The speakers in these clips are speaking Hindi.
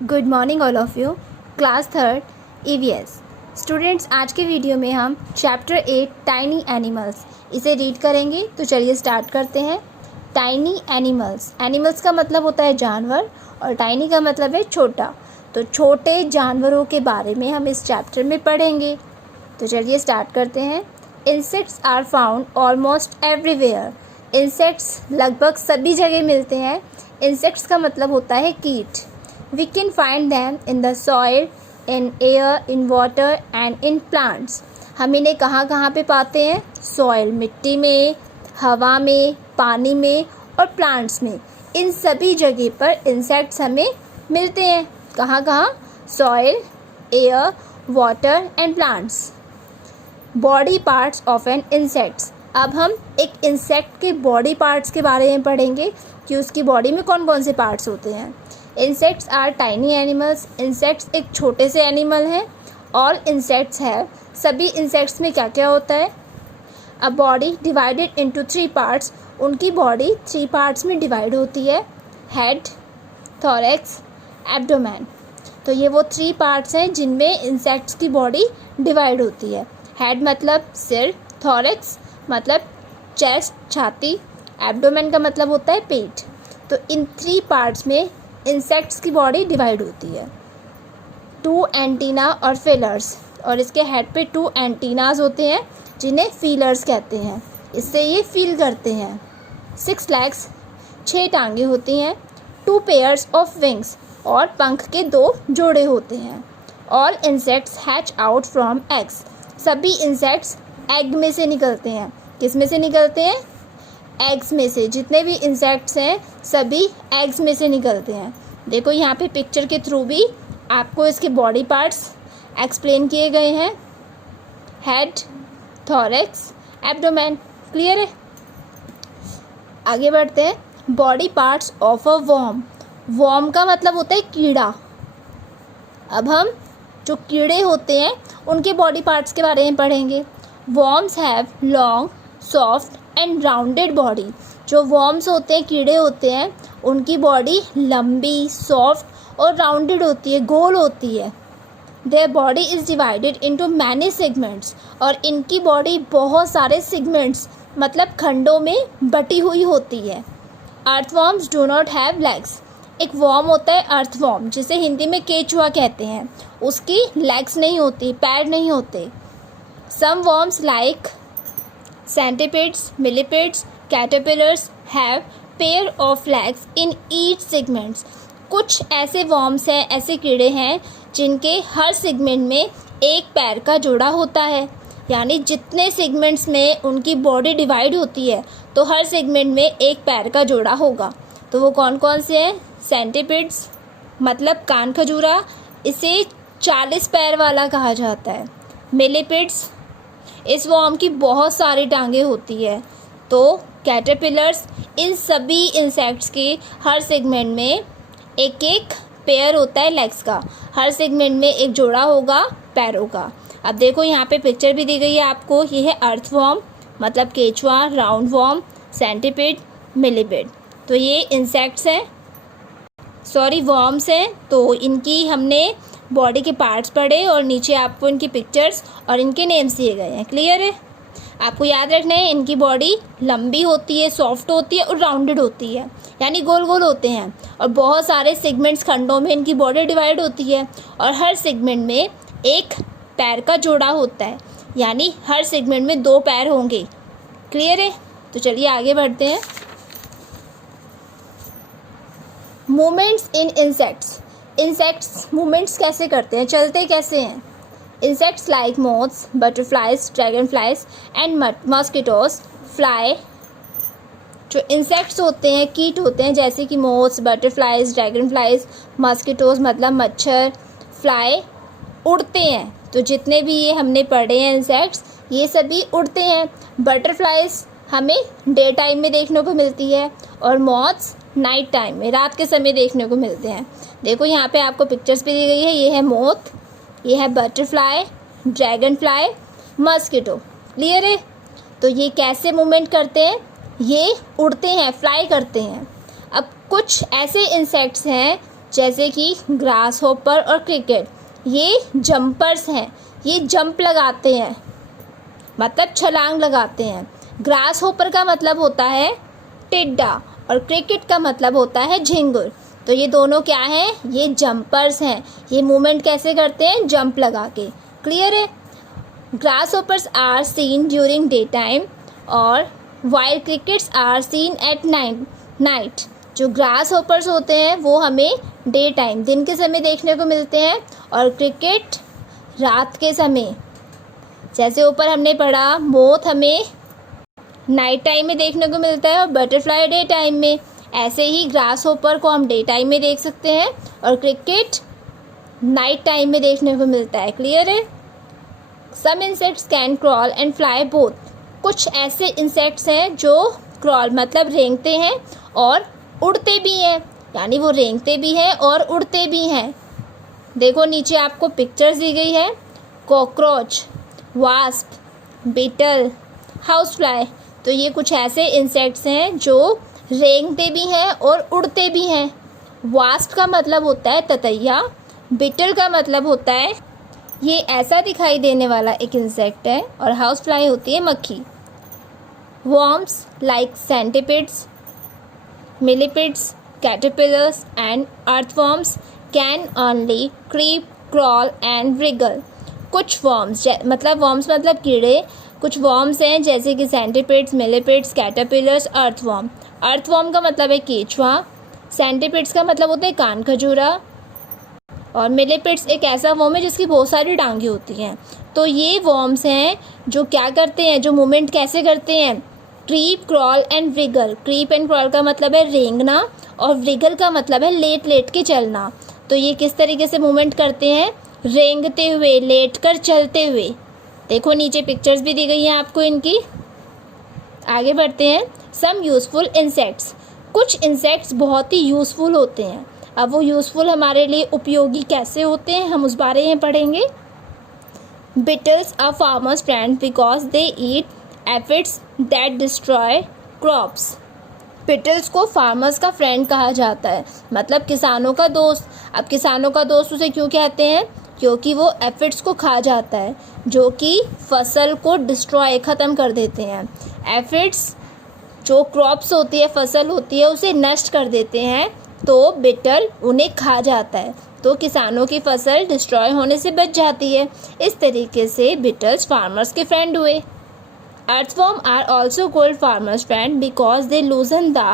Good morning all of you. Class third EVS students, आज के वीडियो में हम चैप्टर 8 टाइनी एनिमल्स इसे रीड करेंगे। तो चलिए स्टार्ट करते हैं। टाइनी एनिमल्स, एनिमल्स का मतलब होता है जानवर और टाइनी का मतलब है छोटा। तो छोटे जानवरों के बारे में हम इस चैप्टर में पढ़ेंगे। तो चलिए स्टार्ट करते हैं। Insects are found almost everywhere. Insects लगभग सभी जगह मिलते हैं। इंसेक्ट्स का मतलब होता है कीट। We can find them in the soil, in air, in water and in plants. हम इन्हें कहाँ कहाँ पे पाते हैं? सॉइल मिट्टी में, हवा में, पानी में और प्लांट्स में। इन सभी जगह पर इंसेक्ट्स हमें मिलते हैं। कहाँ कहाँ? Soil, air, water and plants. Body parts of an insects. अब हम एक इंसेक्ट के बॉडी पार्ट्स के बारे में पढ़ेंगे कि उसकी बॉडी में कौन कौन से पार्ट्स होते हैं। Insects are tiny animals. Insects एक छोटे से एनिमल हैं। ऑल इंसेक्ट्स हैव, सभी इंसेक्ट्स में क्या क्या होता है? A body divided into 3 parts. उनकी बॉडी 3 पार्ट्स में डिवाइड होती है। Head, thorax, abdomen. तो ये वो 3 पार्ट्स हैं जिनमें इंसेक्ट्स की बॉडी डिवाइड होती है। हेड मतलब सिर, थोरैक्स मतलब चेस्ट छाती, एब्डोमेन का मतलब होता है पेट। तो इन 3 पार्ट्स में इंसेक्ट्स की बॉडी डिवाइड होती है। 2 एंटीना और फीलर्स, और इसके हेड पे 2 एंटीनाज होते हैं जिन्हें फीलर्स कहते हैं। इससे ये फील करते हैं। 6 लेग्स, 6 टांगे होती हैं। 2 पेयर्स ऑफ विंग्स, और पंख के 2 जोड़े होते हैं। All insects hatch out from eggs. सभी इंसेक्ट्स एग में से निकलते हैं। किस में से निकलते हैं? एग्स में से। जितने भी इंसेक्ट्स हैं सभी एग्स में से निकलते हैं। देखो यहाँ पे पिक्चर के थ्रू भी आपको इसके बॉडी पार्ट्स एक्सप्लेन किए गए हैं। Head, thorax, abdomen. क्लियर है? आगे बढ़ते हैं। Body parts of a worm. Worm का मतलब होता है कीड़ा। अब हम जो कीड़े होते हैं उनके बॉडी पार्ट्स के बारे में पढ़ेंगे। Worms have long, soft and rounded body. जो वर्म्स होते हैं, कीड़े होते हैं, उनकी बॉडी लंबी, सॉफ्ट और राउंडेड होती है, गोल होती है। Their body is divided into many segments, और इनकी बॉडी बहुत सारे सेगमेंट्स मतलब खंडों में बटी हुई होती है। Earthworms do not have legs. एक वर्म होता है अर्थवर्म, जिसे हिंदी में केचुआ कहते हैं। उसकी लेग्स नहीं होती, पैर नहीं होते। Some worms like centipedes, millipedes, caterpillars have pair of legs in each segments. कुछ ऐसे वर्म्स हैं, ऐसे कीड़े हैं जिनके हर सेगमेंट में एक पैर का जोड़ा होता है। यानी जितने सेगमेंट्स में उनकी बॉडी डिवाइड होती है तो हर सेगमेंट में एक पैर का जोड़ा होगा। तो वो कौन कौन से हैं? सेंटिपिड्स मतलब कान खजूरा, इसे 40 पैर वाला कहा जाता है। मिलीपिड्स, इस वर्म की बहुत सारी टांगें होती है। तो कैटरपिलर्स, इन सभी इंसेक्ट्स के हर सेगमेंट में एक एक पेयर होता है लेग्स का। हर सेगमेंट में एक जोड़ा होगा पैरों का। अब देखो यहाँ पे पिक्चर भी दी गई है आपको। ये है अर्थवर्म मतलब केचुआ, राउंड वर्म, सेंटिपिड, मिलीपिड। तो ये इंसेक्ट्स हैं, सॉरी वर्म्स हैं। तो इनकी हमने बॉडी के पार्ट्स पढ़े और नीचे आपको इनकी पिक्चर्स और इनके नेम्स दिए गए हैं। क्लियर है? आपको याद रखना है इनकी बॉडी लंबी होती है, सॉफ्ट होती है और राउंडेड होती है, यानी गोल गोल होते हैं। और बहुत सारे सेगमेंट्स, खंडों में इनकी बॉडी डिवाइड होती है, और हर सेगमेंट में एक पैर का जोड़ा होता है, यानी हर सेगमेंट में 2 पैर होंगे। क्लियर है? तो चलिए आगे बढ़ते हैं। मूवमेंट्स इन इंसेक्ट्स। इंसेक्ट्स मूवमेंट्स कैसे करते हैं, चलते कैसे हैं? Insects like moths, butterflies, dragon flies and mosquitoes fly. जो इंसेक्ट्स होते हैं, कीट होते हैं, जैसे कि moths, butterflies, dragon flies, mosquitoes मतलब मच्छर, फ्लाई उड़ते हैं। तो जितने भी ये हमने पढ़े हैं इंसेक्ट्स, ये सभी उड़ते हैं। बटरफ्लाइज हमें डे टाइम में देखने को मिलती है, और मॉथ्स नाइट टाइम में, रात के समय देखने को मिलते हैं। देखो यहाँ पे आपको पिक्चर्स भी दी गई है। ये है मोथ, ये है butterfly, dragon fly, mosquito. Clear है? तो ये कैसे मूवमेंट करते हैं? ये उड़ते हैं, फ्लाई करते हैं। अब कुछ ऐसे इंसेक्ट्स हैं जैसे कि ग्रास होपर और क्रिकेट, ये जंपर्स हैं, ये जंप लगाते हैं, मतलब छलांग लगाते हैं। ग्रास होपर का मतलब होता है टिड्डा और क्रिकेट का मतलब होता है झिंगुर। तो ये दोनों क्या हैं? ये जंपर्स हैं। ये मूवमेंट कैसे करते हैं? जंप लगा के। क्लियर है? Grasshoppers are seen during day time और wild crickets are seen at night. जो ग्रास होपर्स होते हैं वो हमें डे टाइम, दिन के समय देखने को मिलते हैं, और क्रिकेट रात के समय। जैसे ऊपर हमने पढ़ा, मोथ हमें नाइट टाइम में देखने को मिलता है और बटरफ्लाई डे टाइम में। ऐसे ही ग्रास होपर को हम डे टाइम में देख सकते हैं और क्रिकेट नाइट टाइम में देखने को मिलता है। क्लियर है? Some insects can crawl and fly both. कुछ ऐसे इंसेक्ट्स हैं जो क्रॉल मतलब रेंगते हैं और उड़ते भी हैं, यानी वो रेंगते भी हैं और उड़ते भी हैं। देखो नीचे आपको पिक्चर्स दी गई है। Cockroach, wasp, beetle, house fly. तो ये कुछ ऐसे इंसेक्ट्स हैं जो रेंगते भी हैं और उड़ते भी हैं। वास्प का मतलब होता है ततैया, बीटल का मतलब होता है ये ऐसा दिखाई देने वाला एक इंसेक्ट है, और हाउस फ्लाई होती है मक्खी। Worms like centipedes, millipedes, caterpillars and earthworms can only creep, crawl and wriggle. कुछ worms मतलब कीड़े, कुछ worms हैं जैसे कि सेंटिपिड्स, मिलीपिड्स, कैटरपिलर्स, अर्थवर्म। अर्थवर्म का मतलब है केचुआ, सेंटिपिड्स का मतलब होता है कान खजूरा, और मिलीपिड्स एक ऐसा वर्म है जिसकी बहुत सारी टांगें होती हैं। तो ये वर्म्स हैं जो क्या करते हैं, जो मूवमेंट कैसे करते हैं? Creep, crawl and wiggle. Creep and crawl का मतलब है रेंगना और विगल का मतलब है लेट लेट के चलना। तो ये किस तरीके से मूवमेंट करते हैं? रेंगते हुए, लेट कर चलते हुए। देखो नीचे पिक्चर्स भी दी गई हैं आपको इनकी। आगे बढ़ते हैं। सम यूज़फुल इंसेक्ट्स। कुछ इंसेक्ट्स बहुत ही यूज़फुल होते हैं। अब वो यूज़फुल हमारे लिए उपयोगी कैसे होते हैं, हम उस बारे में पढ़ेंगे। Beetles are farmers friend because they eat aphids that destroy crops. Beetles को फार्मर्स का फ्रेंड कहा जाता है, मतलब किसानों का दोस्त। अब किसानों का दोस्त उसे क्यों कहते हैं? क्योंकि वो एफिड्स को खा जाता है, जो कि फसल को डिस्ट्रॉय, ख़त्म कर देते हैं। एफिड्स जो क्रॉप्स होती है, फसल होती है, उसे नष्ट कर देते हैं, तो बिटल उन्हें खा जाता है, तो किसानों की फसल डिस्ट्रॉय होने से बच जाती है। इस तरीके से बिटल्स फार्मर्स के फ्रेंड हुए। Earthworm are also called farmer's friend because they loosen the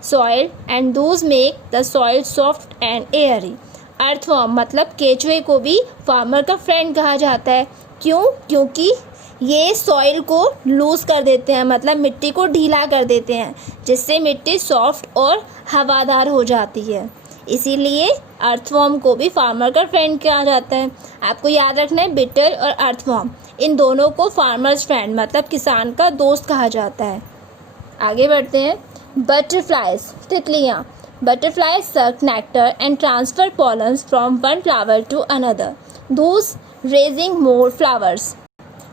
soil and those make the soil soft and airy. Earthworm मतलब केचुए को भी फार्मर का फ्रेंड कहा जाता है। क्यों? क्योंकि ये सॉइल को लूज़ कर देते हैं, मतलब मिट्टी को ढीला कर देते हैं, जिससे मिट्टी सॉफ्ट और हवादार हो जाती है। इसीलिए अर्थवर्म को भी फार्मर का फ्रेंड कहा जाता है। आपको याद रखना है, बिटल और अर्थवर्म इन दोनों को फार्मर्स फ्रेंड मतलब किसान का दोस्त कहा जाता है। आगे बढ़ते हैं। बटरफ्लाइज, तितलियाँ। Butterflies suck nectar and transfer pollens from one flower to another, thus raising more flowers.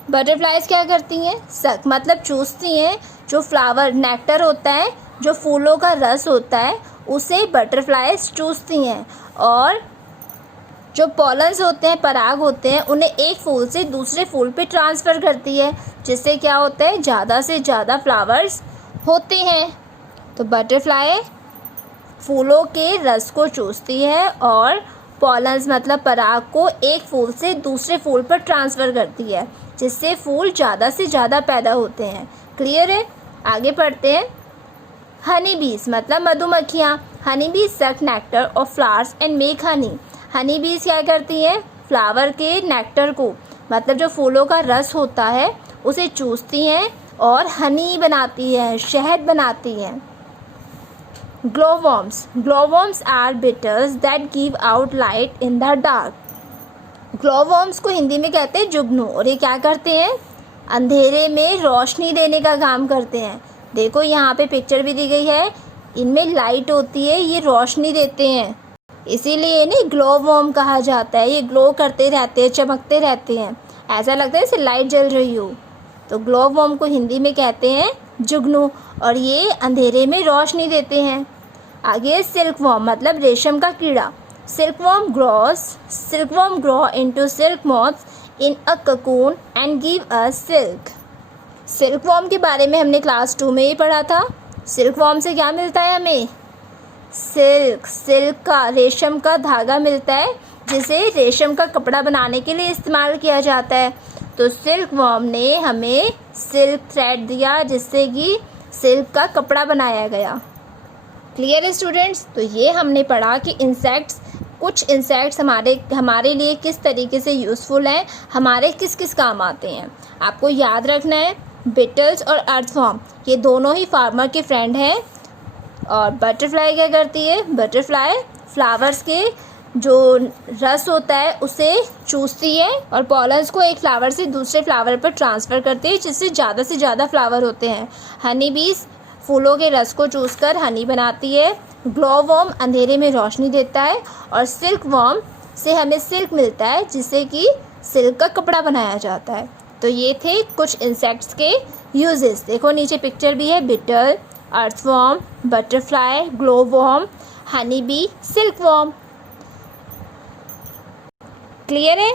Butterflies क्या करती हैं? सक मतलब चूसती हैं। जो फ्लावर नेक्टर होता है, जो फूलों का रस होता है, उसे बटरफ्लाइज चूसती हैं, और जो पॉलन्स होते हैं, पराग होते हैं, उन्हें एक फूल से दूसरे फूल पे ट्रांसफ़र करती है, जिससे क्या होता है? ज़्यादा से ज़्यादा फ्लावर्स होते हैं। तो बटरफ्लाई फूलों के रस को चूसती है और पॉलन्स मतलब पराग को एक फूल से दूसरे फूल पर ट्रांसफ़र करती है, जिससे फूल ज़्यादा से ज़्यादा पैदा होते हैं। क्लियर है? आगे पढ़ते हैं। हनी बीज मतलब मधुमक्खियाँ। हनी बीज सक nectar of flowers and make Honey. Honey बीज क्या करती हैं? फ्लावर के नेक्टर को मतलब जो फूलों का रस होता है उसे चूसती हैं और हनी बनाती हैं, शहद बनाती हैं। Glowworms. Glowworms are beetles that give out light in the dark. Glowworms को हिंदी में कहते हैं जुगनू, और ये क्या करते हैं? अंधेरे में रोशनी देने का काम करते हैं। देखो यहाँ पे पिक्चर भी दी गई है, इनमें लाइट होती है, ये रोशनी देते हैं, इसीलिए इन्हें ग्लोवर्म कहा जाता है। ये ग्लो करते रहते हैं, चमकते रहते हैं, ऐसा लगता है जैसे लाइट जल रही हो। तो ग्लोवर्म को हिंदी में कहते हैं जुगनू, और ये अंधेरे में रोशनी देते हैं। आगे सिल्क वर्म मतलब रेशम का कीड़ा। Silkworm grow into silk moths in a cocoon and give us silk. Silkworm के बारे में हमने क्लास 2 में ही पढ़ा था। सिल्कवॉर्म से क्या मिलता है हमें? सिल्क का, रेशम का धागा मिलता है, जिसे रेशम का कपड़ा बनाने के लिए इस्तेमाल किया जाता है। तो सिल्कवॉर्म ने हमें सिल्क थ्रेड दिया, जिससे कि सिल्क का कपड़ा बनाया गया। क्लियर है स्टूडेंट्स? तो ये हमने पढ़ा कि कुछ इंसेक्ट्स हमारे लिए किस तरीके से यूज़फुल हैं, हमारे किस किस काम आते हैं। आपको याद रखना है, बिटल्स और अर्थवॉर्म ये दोनों ही फार्मर के फ्रेंड हैं। और बटरफ्लाई क्या करती है? बटरफ्लाई फ्लावर्स के जो रस होता है उसे चूसती है और पॉलन्स को एक फ्लावर से दूसरे फ्लावर पर ट्रांसफ़र करती है, जिससे ज़्यादा से ज़्यादा फ्लावर होते हैं। हनी बीज फूलों के रस को चूसकर हनी बनाती है। ग्लोवॉर्म अंधेरे में रोशनी देता है और सिल्कवॉर्म से हमें सिल्क मिलता है, जिससे कि सिल्क का कपड़ा बनाया जाता है। तो ये थे कुछ इंसेक्ट्स के यूजेस। देखो नीचे पिक्चर भी है, beetle, earthworm, butterfly, glowworm, honey bee, silkworm. Clear है?